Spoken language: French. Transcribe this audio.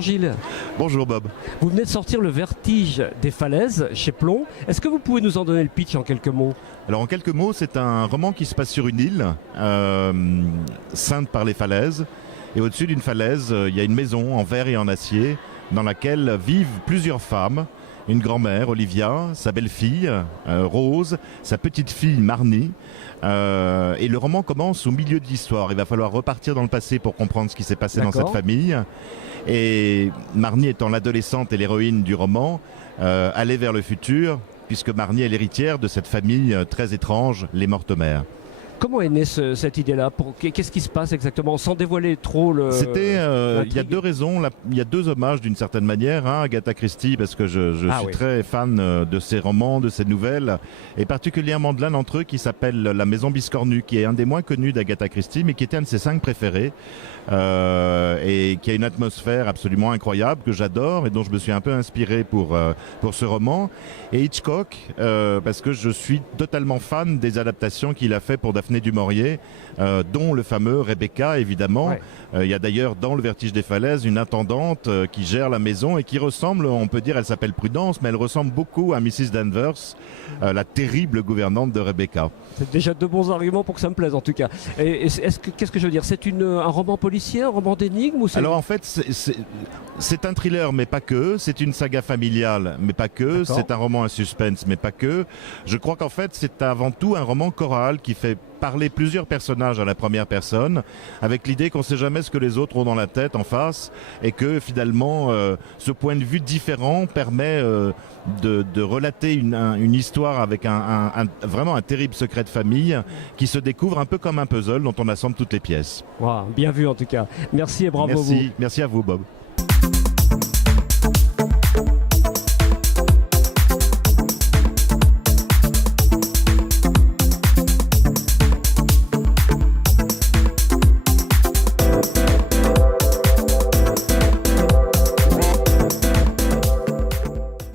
Bonjour Gilles. Bonjour Bob. Vous venez de sortir Le Vertige des falaises chez Plon. Est-ce que vous pouvez nous en donner le pitch en quelques mots? Alors en quelques mots, c'est un roman qui se passe sur une île, ceinte par les falaises. Et au-dessus d'une falaise, il y a une maison en verre et en acier dans laquelle vivent plusieurs femmes. Une grand-mère, Olivia, sa belle-fille, Rose, sa petite-fille, Marnie. Et le roman commence au milieu de l'histoire. Il va falloir repartir dans le passé pour comprendre ce qui s'est passé dans cette famille. Et Marnie étant l'adolescente et l'héroïne du roman, aller vers le futur, puisque Marnie est l'héritière de cette famille très étrange, les Mortemer. Comment est née cette idée-là? Qu'est-ce qui se passe exactement, sans dévoiler trop le... C'était, il y a deux raisons, il y a deux hommages d'une certaine manière. Agatha Christie, parce que je suis très fan de ses romans, de ses nouvelles, et particulièrement de l'un d'entre eux qui s'appelle La Maison Biscornue, qui est un des moins connus d'Agatha Christie, mais qui était un de ses 5 préférés, et qui a une atmosphère absolument incroyable, que j'adore, et dont je me suis un peu inspiré pour ce roman. Et Hitchcock, parce que je suis totalement fan des adaptations qu'il a fait pour Daphné du Maurier, dont le fameux Rebecca, évidemment. Il y a d'ailleurs dans Le Vertige des falaises une intendante qui gère la maison et qui ressemble, on peut dire, elle s'appelle Prudence, mais elle ressemble beaucoup à Mrs. Danvers, la terrible gouvernante de Rebecca. C'est déjà de bons arguments pour que ça me plaise, en tout cas. Qu'est-ce que je veux dire? C'est un roman policier, un roman d'énigme ou Alors en fait, c'est un thriller, mais pas que. C'est une saga familiale, mais pas que. C'est un roman à suspense, mais pas que. Je crois qu'en fait, c'est avant tout un roman choral qui fait parler plusieurs personnages à la première personne, avec l'idée qu'on ne sait jamais ce que les autres ont dans la tête en face, et que finalement, ce point de vue différent permet de relater une histoire avec vraiment un terrible secret de famille qui se découvre un peu comme un puzzle dont on assemble toutes les pièces. Wow, bien vu en tout cas. Merci et bravo à vous. Merci à vous Bob.